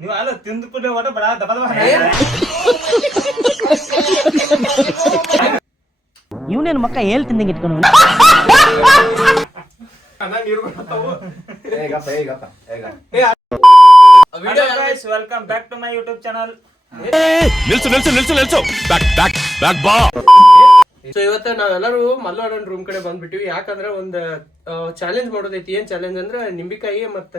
ನೀವು ಅಲ್ಲ ತಿಂದು ಕೂಡಲೇ ಒಟ ಬಡ ದಬ ದಬ ಇವನೇನು ಮಕ್ಕ ಹೇಳ್ ತಿಂದಂಗೆ ಇಟ್ಕೊಂಡು welcome back to my YouTube channel. So ಇವತ್ತ ನಾವೆಲ್ಲರೂ ಮಲ್ಲೋಡನ್ ರೂಮ್ ಕಡೆ ಬಂದ್ಬಿಟ್ಟಿವಿ. ಯಾಕಂದ್ರೆ ಒಂದ್ ಚಾಲೆಂಜ್ ಮಾಡೋದೈತಿ. ಏನ್ ಚಾಲೆಂಜ್ ಅಂದ್ರೆ ನಿಂಬಿಕಾಯಿ ಮತ್ತ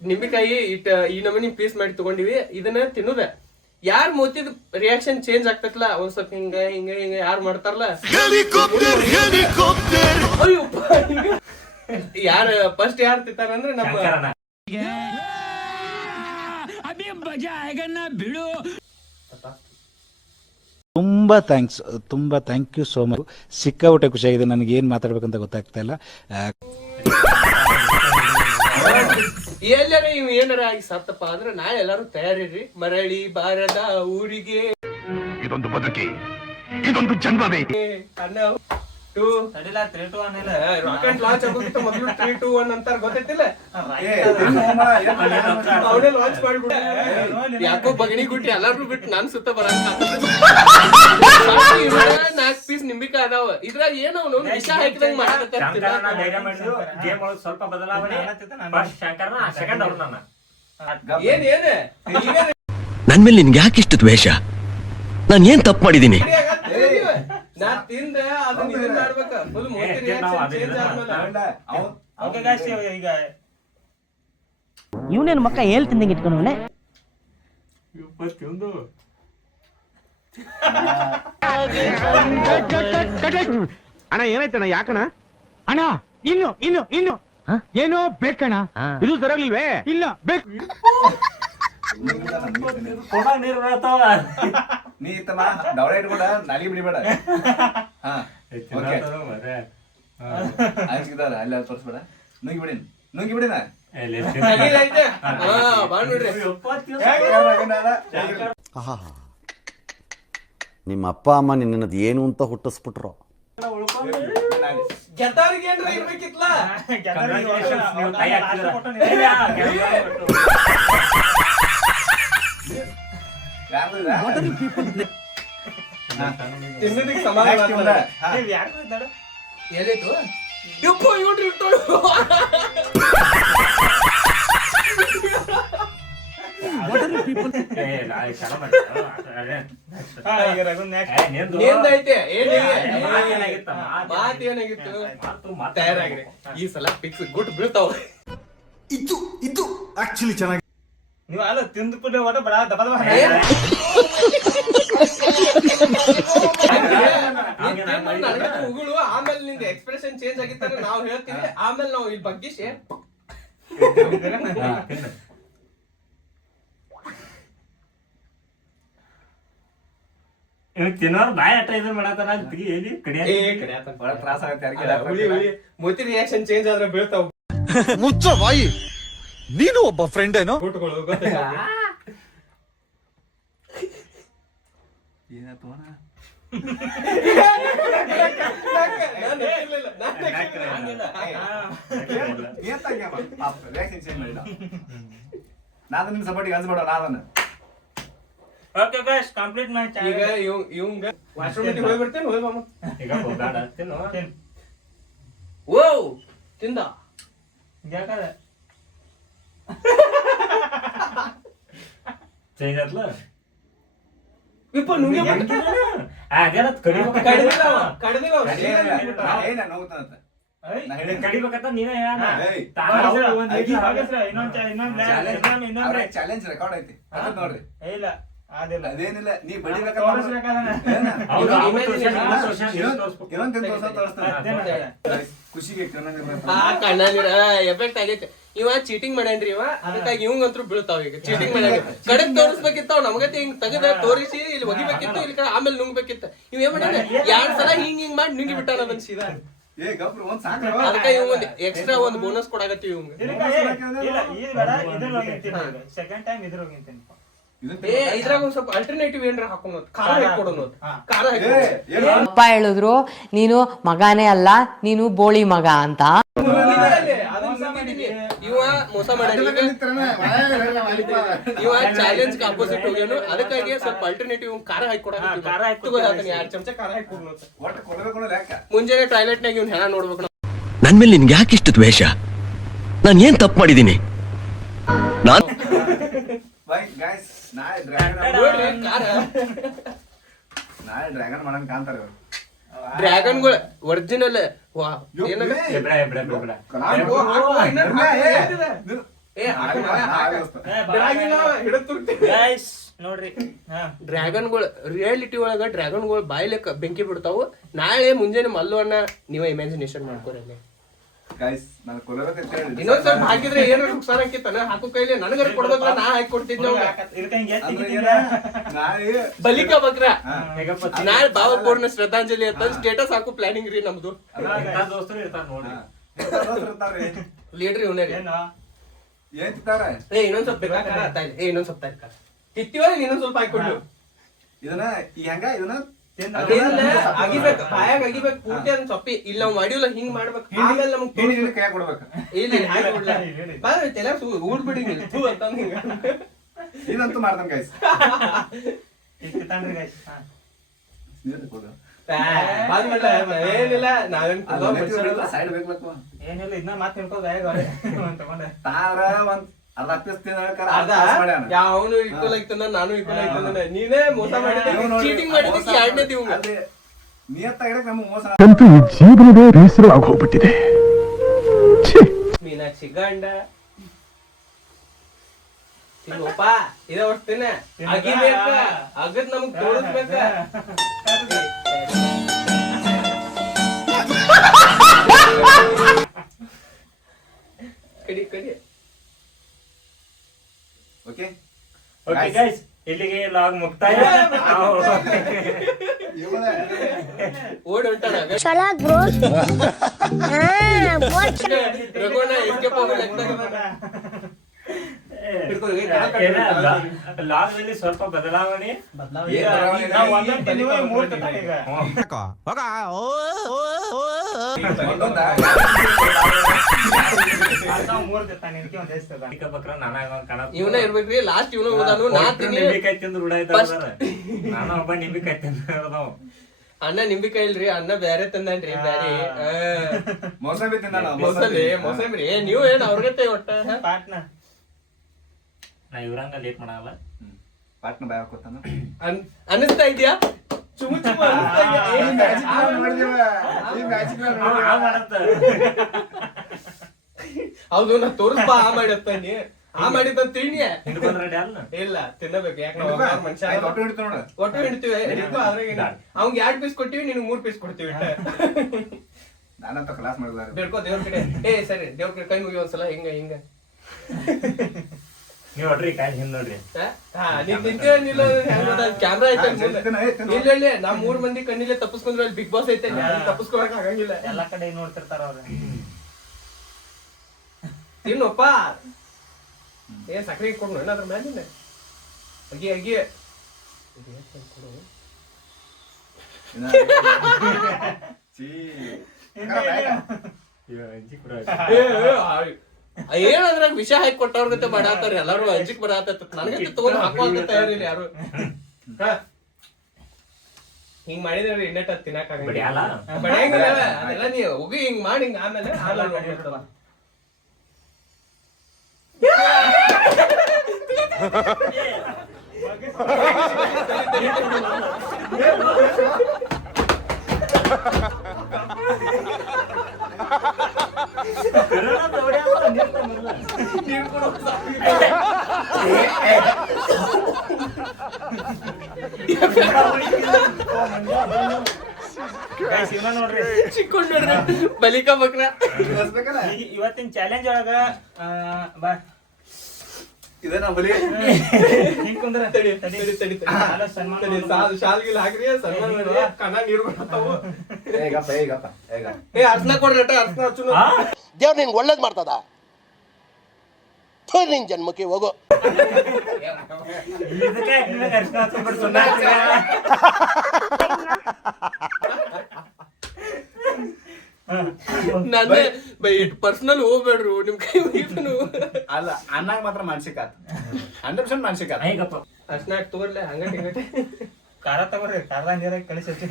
ನಿಂಬಿಕಾಯಿ ಈ ನಮೂನಿ ಪೀಸ್ ಮಾಡಿ ತಗೊಂಡಿವಿ. ಇದನ್ನ ತಿನ್ನುದ ಯಾರ್ ಮೂತಿದ್ ರಿಯಾಕ್ಷನ್ ಚೇಂಜ್ ಆಗ್ತೈತಲ್ಲ ಒಂದ್ ಸ್ವಲ್ಪ ಹಿಂಗ ಹಿಂಗ ಹಿಂಗ ಯಾರು ಮಾಡ್ತಾರಲ್ಲ ಯಾರ ಫಸ್ಟ್ ಯಾರು ತಿಂತಾರ ಅಂದ್ರೆ ನಮ್ಮ ತುಂಬಾ ಥ್ಯಾಂಕ್ ಯು ಸೋ ಮಚ್. ಸಿಕ್ಕಾಪಟ್ಟೆ ಖುಷಿಯಾಗಿದೆ. ನನಗೆ ಏನ್ ಮಾತಾಡ್ಬೇಕಂತ ಗೊತ್ತಾಗ್ತಾ ಇಲ್ಲ. ಎಲ್ಲಾರ ಇವ್ ಏನಾರ ಆಗಿ ಸತ್ತಪ್ಪ ಅಂದ್ರೆ ನಾಳೆ ಎಲ್ಲಾರು ತಯಾರಿರ್ರಿ. ಮರಳಿ ಬಾರದ ಊರಿಗೆ ಇದೊಂದು ಬದುಕಿ, ಇದೊಂದು ಜನ್ಮವೇ. ಅನ್ನ 2 ತಡಿಲ 3 2 1 ಇಲ್ಲ ರಾಕೆಟ್ ಲಾಂಚ್ ಆಗೋದಿತ್ತು ಮೊದಲು 3 2 1 ಅಂತಾರ ಗೊತ್ತೈತಿಲ್ಲ. ಅವನೇ ಲಾಂಚ್ ಮಾಡಿಬಿಡ. ಯಾಕೋ ಬಗಣಿ ಗುಟ್ಟಿ ಎಲ್ಲಾರು ಬಿಟ್ಟು ನಾನು ಸುತ್ತ ಬರಂಗ 4 ಪೀಸ್ ನಿಂಬಿಕಾಯಿ ಅದಾವ. ಇದ್ರಾಗ ಏನೋ ವಿಷ ಹಾಕಿದಂಗ ಮಾಡಕತ್ತಾರ. ಗೇಮ್ ಒಳಗೆ ಸ್ವಲ್ಪ ಬದಲಾವಣೆ. ಫಸ್ಟ್ ಶಂಕರನ ಸೆಕೆಂಡ್ ಅವ್ರು ನನ್ನ ಏನ್ ನನ್ ಮೇಲೆ ನಿನ್ಗೆ ಯಾಕೆ ಇಷ್ಟು ದ್ವೇಷ? ನಾನು ಏನ್ ತಪ್ಪು ಮಾಡಿದೀನಿ? ನಾ ತಿಂದ ಅದನ್ನ ಇದನ್ನ ಮಾಡ್ಬೇಕ. ಫುಲ್ ಮೋತಿ ರಿಯಾಕ್ಷನ್ ಚೇಂಜ್ ಆದ್ಮೇಲೆ ಓಕೆ ಗಾಯ್ಸ್, ಈಗ ಇವನೇನು ಮಕ್ಕ ಹೇಳ್ ತಿಂದಂಗೆ ಇಟ್ಕೊಂಡು ಇವತ್ತೊಂದು ಅಣ್ಣ ಏನಾಯ್ತಣ್ಣ? ಯಾಕಣ್ಣ ಅಣ್ಣ? ಇನ್ನು ಏನೋ ಬೇಕಣ್ಣ. ಇದು ಸರಿಯಾಗ್ಲಿಲ್ವೇ? ಇಲ್ಲ ಬೇಕು. ಕೊಡ ನೀರು ಬರತಾವ. ನೀ ಇತ್ತಮ್ಮ ದವಡ ಇಟ್ಬೇಡ, ನಾಲಿ ಬಿಡಿಬೇಡ. ಹಾ ಓಕೆ ಅನ್ಸಿದಾರ ಅಲ್ಲಿ ತೋರಿಸ್ಬೇಡ. ನುಂಗಿ ಬಿಡಿನ ನಿಮ್ಮ ಅಪ್ಪ ಅಮ್ಮ ನಿನ್ನದು ಏನು ಅಂತ ಹುಟ್ಟಿಸ್ಬಿಟ್ರು. ಗೆದ್ದವ್ರಿಗೆ ಏನ್ರ ಇರ್ಬೇಕಿತ್ಲ. ತಿನ್ನೋದಕ್ಕೆ ಸಮಾಧಾನ ಎಲ್ಲಿತ್ತು ಯಪ್ಪ ಇವ್ರು ಇಟ್ಟೋಳು. ಮಾತ್ ಏನಾಗಿತ್ತು ತಯಾರಾಗ್ರಿ. ಈ ಸಲ ಫಿಕ್ಸ್ ಗುಟ್ ಬೀಳ್ತಾವ. ಇದು ಆಕ್ಚುಲಿ ಚೆನ್ನಾಗಿ ನೀವು ಅಲ್ಲ ತಿಂದು ಕೂಡಲೇ ಒಟ ಬಡ ದಬ ದಬ ಉಗುಳು. ಆಮೇಲೆ ನಿಂದ ಎಕ್ಸ್ಪ್ರೆಷನ್ ಚೇಂಜ್ ಆಗಿತ್ತ ನಾವು ಹೇಳ್ತೀವಿ. ಆಮೇಲೆ ನಾವು ಇಲ್ಲಿ ಬಗ್ಗಿಸಿ ತಿನ್ನೋರು ಬಾಯಿ ಅಟ್ಟ ಇದನ್ನ ಮಾಡತಾರ. ಹೇಳಿ ತ್ರಾಸ ಆಗುತ್ತೆ. ಮೋತಿ ರಿಯಾಕ್ಷನ್ ಚೇಂಜ್ ಆದ್ರೆ ಬೀಳ್ತಾವ. ಮುಚ್ಚ ಬಾಯಿ. ನೀನು ಒಬ್ಬ ಫ್ರೆಂಡ್ ಏನೋ ಊಟಗಳು ಏನಾಯ್ತು ನಾನು ನಿಮ್ ಸಪೋರ್ಟಿಗೆ ಅನ್ಸ್ಬೇಡ. ನಾನು okay guys, complete my channel. ಈಗ ಇವಂಗ ವಾಶ್ರೂಮ್ ಹೋಗಿ ಬರ್ತೇನೆ. ಹೋಗಿ ಬಾಮ ಈಗ ಹೋಗಾಡ ತಿನ್ನು ತಿನ್. ಓ ತಿಂದ ಯಾಕದ ಚೇಂಜ್ ಆತ್ಲ ವಿಪ ನುಂಗಿ ಅದೆಲ್ಲ ಕಡಿಬೇಕು. ಕಡಿಬೇಕಂತ ನೀನೇ ಚಾಲೆಂಜ್ ರೆಕಾರ್ಡ್ ಐತಿ ನೋಡ್ರಿ. ಇಲ್ಲ ಅದಿಲ್ಲ ಅದೇನಿಲ್ಲ. ನೀ ಖುಷಿಗೆ ಎಫೆಕ್ಟ್ ಆಗೈತೆ. ಇವ ಚೀಟಿಂಗ್ ಮಾಡ್ಯಾನ್ರಿ. ಇವ ಅದಕ್ಕಾಗಿ ಇವಂಗಂತ್ರು ಬೀಳ್ತಾವ. ಈಗ ಚೀಟಿಂಗ್ ಮಾಡ್ಯಾನ. ಕಡೆಗ್ ತೋರಿಸ್ಬೇಕಿತ್ತ ನಮ್ಗತಿ ಹಿಂಗ್ ತೆಗೆದ ತೋರಿಸಿ ಇಲ್ಲಿ ಒಗಿಬೇಕಿತ್ತು. ಇಲ್ಲಿ ಆಮೇಲೆ ನುಂಗ್ಬೇಕಿತ್ತ. ಇವ್ ಏನ್ ಮಾಡ್ಯಾನ 2 ಸಲ ಹಿಂಗ್ ಮಾಡಿ ನುಂಗಿ ಬಿಟ್ಟಾನ ಅದನ್ನ ಸೀದಾ. ಅದಕ್ಕ ಇವ್ ಒಂದ್ ಎಕ್ಸ್ಟ್ರಾ ಒಂದ್ ಬೋನಸ್ ಕೊಡಾಗತ್ತೀವಿ ಇವಂಗ. ಸೆಕೆಂಡ್ ಟೈಮ್ ಇದ್ರ ಹೋಗಿಂತೀನಿ. ಇದ್ರಾಗ ಒಂದ್ ಸ್ವಲ್ಪ ಅಲ್ಟರ್ನೇಟಿವ್ ಏನ್ರ ಹಾಕೋಣ, ಖಾರ ಹಾಕೊಡೋಣ, ಖಾರ ಹಾಕಿ ಅಪ್ಪ ಹೇಳಿದ್ರು ನೀನು ಮಗನೇ ಅಲ್ಲ ನೀನು ಬೋಳಿ ಮಗ ಅಂತ. ಇವ ಮೋಸ ಮಾಡಿ ಇವ ಚಾಲೆಂಜ್ ಅಪೋಸಿಟ್ ಹೋಗ್ಯಾನು. ಅದಕ್ಕಾಗಿ ಸ್ವಲ್ಪ ಅಲ್ಟರ್ನೇಟಿವ್ ಖಾರ ಹಾಕೊಡೋದು, 2 ಚಮಚ ಖಾರ ಹಾಕೊಡ್ನು. ಮುಂಜಾನೆ ಟಾಯ್ಲೆಟ್ ನಾಗ ಇವ್ನ ಹೆಣ ನೋಡ್ಬೇಕು. ನನ್ ಮೇಲೆ ನಿನ್ಗೆ ಯಾಕೆ ಇಷ್ಟು ದ್ವೇಷ? ನಾನು ಏನ್ ತಪ್ಪು ಮಾಡಿದ್ದೀನಿ? ನಾನು ಡ್ರ್ಯಾಗನ್ ಮಾಡಂಗ್ ಕಾಣ್ತಾರೆ ಇವ್ರು. ಡ್ರ್ಯಾಗನ್ಗಳು ಒರಿಜಿನಲ್ ನೋಡ್ರಿ ಡ್ರ್ಯಾಗನ್ಗಳು ರಿಯಾಲಿಟಿ ಒಳಗ ಡ್ರ್ಯಾಗನ್ಗಳು ಬಾಯ್ಲೆಕ್ಕ ಬೆಂಕಿ ಬಿಡ್ತಾವು. ನಾಳೆ ಮುಂಜಾನೆ ಮಲ್ಲು ಅಣ್ಣ ನೀವ ಇಮ್ಯಾಜಿನೇಷನ್ ಮಾಡ್ಕೋರಿ. ಇನ್ನೊಂದ್ ಸ್ವಲ್ಪ ಹಾಕಿದ್ರೆ ಏನಾರ ನುಕ್ಸಾನ್ ಹಾಕಿತ್ತಾನ ಹಾಕೋ ಕೈಲಿ ನನಗಾರ ಕೊಡ್ಬೇಕಲ್ಲ, ನಾ ಹಾಕಿ ಕೊಡ್ತಿದ್ದೆ. ಬಲಿಕಾ ಬಕ್ರ ನಾಳೆ ಬಾಬಾ ಪೂರ್ಣ ಶ್ರದ್ಧಾಂಜಲಿ ಅಂತ ಸ್ಟೇಟಸ್ ಹಾಕು ಪ್ಲಾನಿಂಗ್ ರೀ ನಮ್ದು. ದೋಸ್ತರು ಇರ್ತಾರ ನೋಡ್ರಿ, ಲೀಡ್ರಿ ಇವನೇ ರೀ. ಇನ್ನೊಂದ್ ಸ್ವಲ್ಪ ಬೇಕಾ? ಇನ್ನೊಂದ್ ಸ್ವಲ್ಪ ತಿತ್ತಿವ ಇನ್ನೊಂದ್ ಸ್ವಲ್ಪ ಹಾಕೊಡ್ಲು. ಇದನ್ನ ಹೆಂಗ ಇದನ್ನ ಅಗಿಬೇಕು, ಬಾಯಾಗ ಅಗಿಬೇಕು ಪೂರ್ತಿ ಅದನ್ನ ಸೊಪ್ಪಿ. ಇಲ್ಲ ನಾವ್ ಮಾಡಿಲ್ಲ ಹಿಂಗ್ ಮಾಡ್ಬೇಕು, ಆಮೇಲೆ ನಮ್ಗ್ ಕೈ ಕೊಡ್ಬೇಕು. ಊಡ್ಬಿಡಿ ಇದಂತೂ ಮಾಡ್ತಾನೆ ಗೈಸ್. ಏನಿಲ್ಲ ನಾವೇನ್ ಸೈಡ್ ಬೇಕು ಏನಿಲ್ಲ, ಇದನ್ನ ಮಾತು ನಿಲ್ಕೋದ ತಾರ ಒಂದ್ ಅರ್ಧ ಪೀಸ್ ಯಾವನು ಈಕ್ವಲ್ ಆಗ್ತಾನ, ನಾನು ಈಕ್ವಲ್ ಆಗ್ತಾನ. ನೀನೇ ಮೋಸ ಮಾಡಿದ, ಚೀಟಿಂಗ್ ಮಾಡಿದಕ್ಕೆ 2ನೇ ದಿವ್ಸ ನಿಯತ್ತಾಗಿರಕ್ ನಮ್ಗೆ ಮೋಸ. ಜೀವನವೇ ಬೇಸರ ಆಗೋಗ್ಬಿಟ್ಟಿದೆ. ಮೀನಾಕ್ಷಿ ಗಂಡ ತಿನ್ನೋಪ ಇದ ಹೊಡ್ತೀನ ಅಗಿಬೇಕ, ಅಗದ್ ನಮಗ್ ತೋರಿಸ್ಬೇಕ. ಕಡಿ ಕಡಿ. ಓಕೆ ಓಕೆ ಗೈಸ್, ಇಲ್ಲಿಗೆ ಲಾಗ್ ಮುಕ್ತಾಯ. ಓಡಿ ಹೊಂಟಾನ ರಘುವಣ್ಣ ಎಸ್ಕೇಪ್ ಲಾಗ್ ನಲ್ಲಿ ಸ್ವಲ್ಪ ಬದಲಾವಣೆ. ಇವನ ಇರ್ಬೇಕ್ರಿ ಲಾಸ್ಟ್ ಇವನ ಓದಾನು. ನಿಂಬಿಕಾಯಿ ತಿಂದು ರೂಢ ಆಯ್ತಾರ, ನಾನು ಒಬ್ಬ ನಿಂಬಿಕಾಯಿ ತಿಂದ. ಅಣ್ಣ ನಿಂಬಿಕಾಯಿ ಇಲ್ರಿ, ಅಣ್ಣ ಬ್ಯಾರೆ ತಂದನ್ರಿ. ಬ್ಯಾರೆ ಮೋಸಂಬಿ ತಿಂದಾನ. ಮೋಸಂಬಿ ರೀ. ನೀವ್ ಏನ್ ಅವ್ರಗತ್ತೆ ಒಟ್ಟ ಪಾಟ್ನ ನಾ ಇವ್ರಂಗ ಲೇಟ್ ಮಾಡಲ್ಲ. ಪಾಟ್ನ ಬಾಯ್ ಹಾಕೋತಾನ ಅನಿಸ್ತಾ ಇದ್ಯಾ? ಚುಮು ಚುಮು ಅನಿಸ್ತಾ ಹೌದು, ನಾ ತೋರಿಸ್ಬಾ ಆ ಮಾಡತ್ತ ನೀ ಆ ಮಾಡಿದ ತಿಳಿ ಇಲ್ಲ ತಿನ್ನಬೇಕು. ಯಾಕೆ ಮನುಷ್ಯ ಒಟ್ಟು ಹಿಡ್ತೀವಿ, ಅವ್ಗೆ 2 ಪೀಸ್ ಕೊಟ್ಟಿವಿ, ನಿನ್ಗೆ 3 ಪೀಸ್ ಕೊಡ್ತೀವಿ. ನಾನಂತ ಕ್ಲಾಸ್ ಮಾಡಿಲ್ಲ. ಬೇಡ್ಕೋ ದೇವ್ರ ಕಡೆ. ಸರಿ ದೇವ್ರ ಕಡೆ ಕೈ ಮುಗಿ ಒಂದ್ಸಲ ಹಿಂಗ ಹಿಂಗ. ನೀವ್ ನೋಡ್ರಿ ಕಾಯಿ ಹಿಂದ್ ನೋಡ್ರಿ. ಕ್ಯಾಮ್ರಾ ಐತೆ ಇಲ್ಲ, ನಾವ್ 3 ಮಂದಿ ಕಣ್ಣಿಲೆ ತಪ್ಪಿಸ್ಕೊಂಡ್ರೆ ಅಲ್ಲಿ ಬಿಗ್ ಬಾಸ್ ಐತೆ, ತಪ್ಪಿಸ್ಕೊಳಕ್ ಆಗಂಗಿಲ್ಲ. ಎಲ್ಲಾ ಕಡೆ ನೋಡ್ತಿರ್ತಾರ ಅವ್ರ. ತಿನ್ನಪ್ಪ. ಸಕ್ಕರೆ ಕೊಡು ಏನಾದ್ರ ಮ್ಯಾಲಿನ ಅಗಿ ಅಗಿ ಏನಾದ್ರಾಗ ವಿಷ ಹಾಕಿ ಕೊಟ್ಟವ್ರ ಗತೆ ಮಾಡಾತಾರ ಎಲ್ಲಾರು. ಅಂಜಿಕ್ ಬರತ್ತ ನನಗಂತ ತಗೊಂಡ್ ಹಾಕೋಲ್ಕ ತಯಾರಿಲ್ಲ ಯಾರು. ಹಿಂಗ್ ಮಾಡಿದ್ರೆ ಇನ್ನೆಟ್ ತಿನ್ನಕ್ ಆಗಂಗಿಲ್ಲ. ಅದೆಲ್ಲ ನೀ ಹೋಗಿ ಹಿಂಗ್ ಮಾಡಿ ಹಿಂಗ್ ಆಮೇಲೆ ನೋಡ್ಬಿಡ್ತಲ್ಲ. ಬಲಿಕಾ ಬಕ್ರ ಇವತ್ತಿನ ಚಾಲೆಂಜ್ ಒಳಗ ಬಾ ಇದೇನ ಬಲಿ ಶಾಲ್ಗಿಲ್ ಹಾಕ್ರಿ ಸನ್ಮಾನ ಕಣ್ಣ ನೀರು ಬರ್ತಾವು. ಅರ್ಶನ ಕೊಡ್ರಿ ಅರ್ಶನ ಹಚ್ಚು. ದೇವ್ರ ನಿನ್ಗೆ ಒಳ್ಳೇದ್ ಮಾಡ್ತದ. ನಿನ್ ಜನ್ಮಕ್ಕೆ ಹೋಗೋ. ಇದಕ್ಕೆ ನಿಮಗೆ ಅರ್ಶಿನ ಹಚ್ಕೊಂಡ್ಬಿಟ್ಟು ಸುಣ್ಣ ಹಚ್ಚಿದ. ನನ್ನ ಪರ್ಸನಲ್ ಹೋಗ್ಬೇಡ್ರು ನಿಮ್ ಕೈ ಮುಗಿತನು. ಅಲ್ಲ ಅನ್ನಾಗ ಮಾತ್ರ ಮಾನಸಿಕ ಆತ 100% ಮಾನಸಿಕ ಆತ. ಹೇಗಪ್ಪ ಅರ್ಶನ ತೋರ್ಲೆ ಹಂಗಟಿ ಹಿಂಗಟಿ ಖಾರ ತಗೋರಿ, ಖಾರದ ನೀರಾಗ ಕಳಿಸಿ ಹಚ್ಚಿ.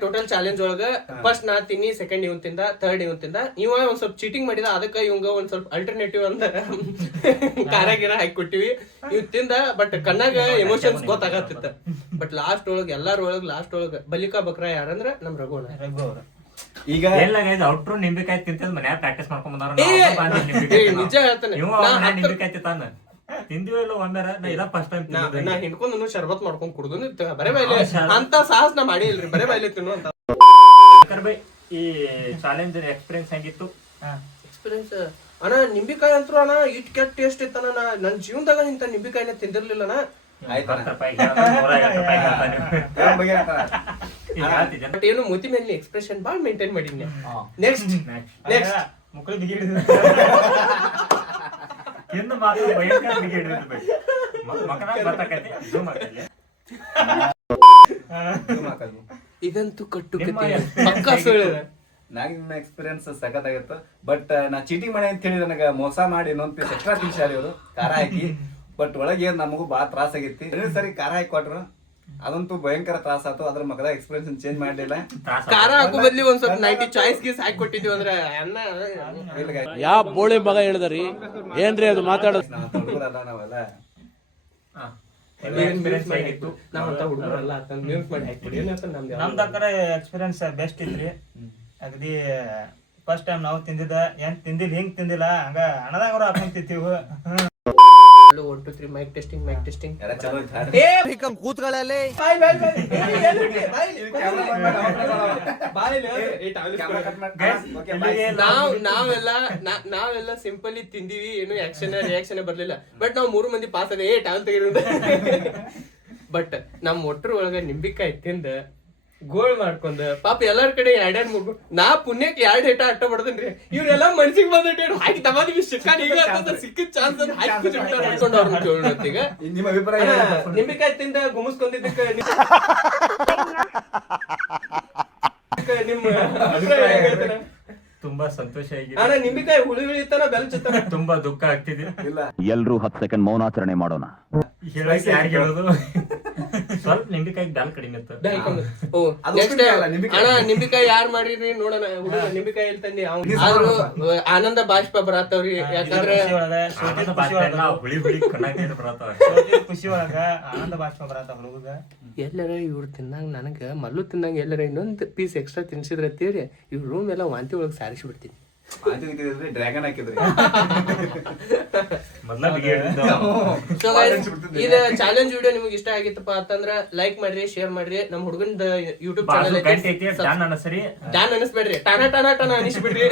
ಟೋಟಲ್ ಚಾಲೆಂಜ್ ಒಳಗ ಫಸ್ಟ್ ನಾ ತಿನ್ನಿ, ಸೆಕೆಂಡ್ ಇವನ್ ತಿಂದ, ಥರ್ಡ್ ಇವನ್ ತಿಂದ. ಇವ ಒಂದ್ ಸ್ವಲ್ಪ ಚೀಟಿಂಗ್ ಮಾಡಿದ, ಅದಕ್ಕ ಇವಂಗ ಒಂದ್ ಸ್ವಲ್ಪ ಅಲ್ಟರ್ನೇಟಿವ್ ಅಂತ ಖಾರ ಗಿರ ಹಾಕಿ ಕೊಟ್ಟಿವಿ. ಇವ್ ತಿಂದ, ಬಟ್ ಕಣ್ಣಾಗ ಎಮೋಷನ್ಸ್ ಗೊತ್ತಾಗತ್ತಿತ್ತ. ಬಟ್ ಲಾಸ್ಟ್ ಒಳಗ ಎಲ್ಲಾರ ಒಳಗ ಲಾಸ್ಟ್ ಒಳಗ ಬಲಿಕಾ ಬಕ್ರ ಯಾರಂದ್ರ ನಮ್ ರಘುವಣ. ಈಗ ಎಲ್ಲ ಔಟ್ರು ನಿಂಬೆಕಾಯಿ ತಿಂತದ್ ಮನ್ಯಾಗ ಪ್ರಾಕ್ಟೀಸ್ ಮಾಡ್ಕೊಂಡ್ ಬಂದಾರ. ನಿಜ ಹೇಳ್ತಾನೆ, ನಿಂಬೆಕಾಯಿ ತಿಂತಾನ ತಿಂದಿವೋ ಇಲ್ಲ ಒಮ್ಮೆ. ನಾ ಇದ ಫಸ್ಟ್ ಟೈಮ್ ನಾ ಹಿಂಡ್ಕೊಂಡು ಶರ್ಬತ್ ಮಾಡ್ಕೊಂಡ್ ಕುಡ್ದು ಬರೇ ಬಾಯ್ಲೆ ಅಂತ ಸಾಹಸ ನಾ ಮಾಡಿ ಇಲ್ರಿ, ಬರೇ ಬಾಯ್ಲೆ ತಿನ್ನು ಅಂತ. ಈ ಚಾಲೆಂಜ್ ಎಕ್ಸ್ಪೀರಿಯನ್ಸ್ ಹೆಂಗಿತ್ತು? ಎಕ್ಸ್ಪೀರಿಯನ್ಸ್ ಅಣ್ಣ, ನಿಂಬಿಕಾಯಿ ಅಂತೂ ಅಣ್ಣ ಇಟ್ ಕೆಟ್ಟ ಟೇಸ್ಟ್ ಇತ್ತಣ್ಣ. ನನ್ ಜೀವನದಾಗ ಇಂತ ನಿಂಬಿಕಾಯಿನ ತಿಂದಿರ್ಲಿಲ್ಲಣ್ಣ. ಬಟ್ ಏನು ಮೂತಿ ಮೇಲೆ ಎಕ್ಸ್ಪ್ರೆಷನ್ ಬಾಳ್ ಮೇಂಟೈನ್ ಮಾಡಿದ್ನಿ. ನೆಕ್ಸ್ಟ್ ಮುಕ್ಕಳು ಬಿಗಿ ಎಂದು ಮಾತ್ರ ಭಯಂಕರ ಬಿಗಿ ಮಕ್ಕಳ ಗೊತ್ತಾಕತಿ. ಇದಂತೂ ಕಟ್ಟು ಪಕ್ಕಾ ಸುಳ್ಳು. ನನ್ನ ಎಕ್ಸ್ಪೀರಿಯನ್ಸ್ ಸಖತ್ತಾಗಿತ್ತು. ಬಟ್ ನಾ ಚೀಟಿಂಗ್ ಮಾಡಿ ಅಂತ ಹೇಳಿ ನನಗೆ ಮೋಸ ಮಾಡಿ ಇನ್ನೊಂದ್ ಪೀಸ್ ಎಕ್ಸ್ಟ್ರಾ ತಿನ್ಸಾರಿ ಅವರು ಖಾರ ಹಾಕಿ. ಬಟ್ ಒಳಗೆ ನಮಗೂ ಬಾಳ ತ್ರಾಸ ಆಗೈತಿ. ಸರಿ ಖಾರ ಹಾಕಿ ಕೊಟ್ರು, ಅದಂತೂ ಭಯಂಕರ ತ್ರಾಸ ಆಯ್ತು. ಅದ್ರ ಮಗದ ಎಕ್ಸ್ಪೀರಿಯನ್ಸ್ ಚೇಂಜ್ ಮಾಡ್ಲಿಲ್ಲ. ಖಾರ ಹಾಕೋ ಬದ್ಲಿ ಒಂದ್ ಸ್ವಲ್ಪ 90 ಚಾಯ್ಸ್ ಗೀಸ್ ಹಾಕಿ ಕೊಟ್ಟಿದ್ವಿ ಅಂದ್ರೆ ಅನ್ನ ಯಾವ ಬೋಳಿ ಮಗ ಹೇಳಿದ್ರಿ ಏನ್ರಿ ಅದು ಮಾತಾಡೋದು? ಹುಡುಗರಲ್ಲ ನಾವೆಲ್ಲ. ನಾವಂತ ಹುಡುಗರಲ್ಲ ನ್ಯೂಸ್ ಮಾಡಿ ಹಾಕ್ಬಿಡಿ. ನಮ್ದು ಎಕ್ಸ್ಪೀರಿಯನ್ಸ್ ಬೆಸ್ಟ್ ಇತ್ರಿ. ಅಗದಿ ಫಸ್ಟ್ ಟೈಮ್ ನಾವು ತಿಂದಿದ್ದ ಏನ್ ತಿಂದಿಲ್ಲ, ಹಿಂಗ್ ತಿಂದಿಲ್ಲ, ಹಂಗ ಹಣದಾಗ ಹಾಕೊಂಡ್ ತಿಂತೀವಿ. 1 2 3 ಮೈಕ್ ಟೆಸ್ಟಿಂಗ್ ಮೈಕ್ ಟೆಸ್ಟಿಂಗ್. ಎಲ್ಲ ಚಲೋ ಇತ್ತು. ಕೂತ್ಗಳಲ್ಲಿ ನಾವೆಲ್ಲ ಸಿಂಪಲಿ ತಿಂದಿವಿ, ಏನು ಆಕ್ಷನ್ ರಿಯಾಕ್ಷನ್ ಬರ್ಲಿಲ್ಲ. ಬಟ್ ನಾವ್ 3 ಮಂದಿ ಪಾಸ್ ಅದೇ ಟಾಲ್ ತೆಗಿರೋದು. ಬಟ್ ನಮ್ ಒಟ್ರ ಒಳಗ ನಿಂಬಿಕಾಯಿ ತಿಂದ ಗೋಳ್ ಮಾಡ್ಕೊಂಡ ಪಾಪ ಎಲ್ಲಾರ ಕಡೆ 2-3 ನಾ ಪುಣ್ಯಕ್ಕೆ 2 ಹೇಟ ಅಟ್ಟ ಬಡದನ್ರಿ. ಇವ್ರೆಲ್ಲ ಮನ್ಸಿಗೆ ಬಂದ ಹಾಕಿ ತಮಾದಿ ಸಿಕ್ಕಿದ ಚಾನ್ಸ್ ಹಾಕೊಂಡು ಅವ್ರನ್ನ ಕೇಳೋತ್ತೀಗ. ನಿಮ್ಮ ಅಭಿಪ್ರಾಯ? ನಿಂಬಿಕಾಯಿ ತಿಂದ ಗುಮಿಸ್ಕೊಂಡಿದ್ದಕ್ಕೆ ನಿಮ್ಮ ಅಭಿಪ್ರಾಯ ಹೇಳ್ತಾರ? ತುಂಬಾ ಸಂತೋಷ ಆಗಿದೆ. ಆದ್ರೆ ನಿಂಬಿಕಾಯಿ ಹುಳಿ ಇತ್ತಾನ ಬೆಲ್ಚತ್ತಾನ. ತುಂಬಾ ದುಃಖ ಆಗ್ತಿದೆ. ಇಲ್ಲ, ಎಲ್ರೂ 10 ಸೆಕೆಂಡ್ ಮೌನಾಚರಣೆ ಮಾಡೋಣ. ಹೇಳಕ್ಕೆ ಯಾರಿಗೆ ಹೇಳೋದು? ಸ್ವಲ್ಪ ನಿಂಬಿಕಾಯಿ ಡಾಲ್ ಕಡಿಮೆ ಇತ್ತು. ಅಣ್ಣ ನಿಂಬಿಕಾಯಿ ಯಾರು ಮಾಡಿರಿ ನೋಡೋಣ. ಹುಡುಗ ನಿಂಬಿಕಾಯಿ ಎಲ್ಲಿ ತಂದಿ? ಆದ್ರೂ ಆನಂದ ಬಾಷ್ಪ ಬರತ್ತವ್ರಿ. ಯಾಕಂದ್ರೆ ಹುಳಿ ಹುಳಿ ಕಣ್ಣಾಗ ಬರತ್ತವ. ಖುಷಿ ಒಳಗ ಆನಂದ ಬಾಷ್ಪ ಬರತ್ತ ಹುಡುಗ. ಎಲ್ಲರ ಇವ್ರು ತಿನ್ನಂಗ ನನಗ ಮಲ್ಲು ತಿನ್ನಂಗ ಎಲ್ಲರ ಇನ್ನೊಂದ್ ಪೀಸ್ ಎಕ್ಸ್ಟ್ರಾ ತಿನ್ಸಿದ್ರ ಅಂತೇಳಿ ಇವ್ರ ರೂಮ್ ಎಲ್ಲ ವಾಂತಿ ಒಳಗ್ ಸಾರಿಸಿ ಬಿಡ್ತೀನಿ. ಡ್ರ್ಯಾಗನ್ ಹಾಕಿದ್ರಿ. ಇದ ಚಾಲೆಂಜ್ ವಿಡಿಯೋ ನಿಮ್ಗೆ ಇಷ್ಟ ಆಗಿತ್ತಪ್ಪ ಅಂತಂದ್ರ ಲೈಕ್ ಮಾಡ್ರಿ, ಶೇರ್ ಮಾಡ್ರಿ. ನಮ್ ಹುಡುಗನ YouTube channel John ಅನಿಸ್ಬೇಡ್ರಿ, Thane Thane Thane ಅನಿಸ್ಬಿಡ್ರಿ.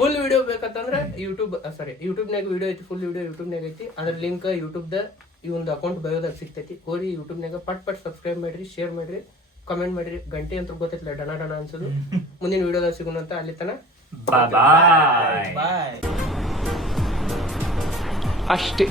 Full video ಬೇಕಂತಂದ್ರ ಯೂಟ್ಯೂಬ್ನಾಗ video ಐತಿ, ಫುಲ್ ವಿಡಿಯೋ ಯೂಟ್ಯೂಬ್ನಾಗ ಐತಿ. ಅದ್ರ ಲಿಂಕ್ ಯೂಟ್ಯೂಬ್ ದ ಈ ಒಂದು ಅಕೌಂಟ್ ಬಯೋದಾಗ ಸಿಗ್ತೈತಿ. ಹೋರಿ ಯೂಟ್ಯೂಬ್ನಾಗ ಪಟ್ ಸಬ್ಸ್ಕ್ರೈಬ್ ಮಾಡ್ರಿ, ಶೇರ್ ಮಾಡ್ರಿ, ಕಮೆಂಟ್ ಮಾಡ್ರಿ. ಗಂಟೆ ಅಂತ ಗೊತ್ತೈತಿಲ್ಲ, ಡಣ ಡಣ ಅನ್ಸೋದು. ಮುಂದಿನ ವಿಡಿಯೋದಾಗ ಸಿಗೋಣ ಅಂತ. ಅಲ್ಲಿ ತನ ಬಾಯ್. ಅಷ್ಟೇ.